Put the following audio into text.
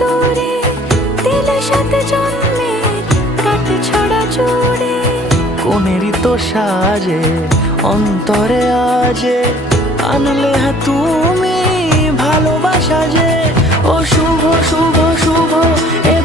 দূরে দিলে সাথে জন্মের কাট ছড়া জুড়ে। কোনেরই তো সাজে অন্তরে আজে আনলে হ্যাঁ তুমি ভালোবাসা যে। ও শুভ শুভ শুভ এ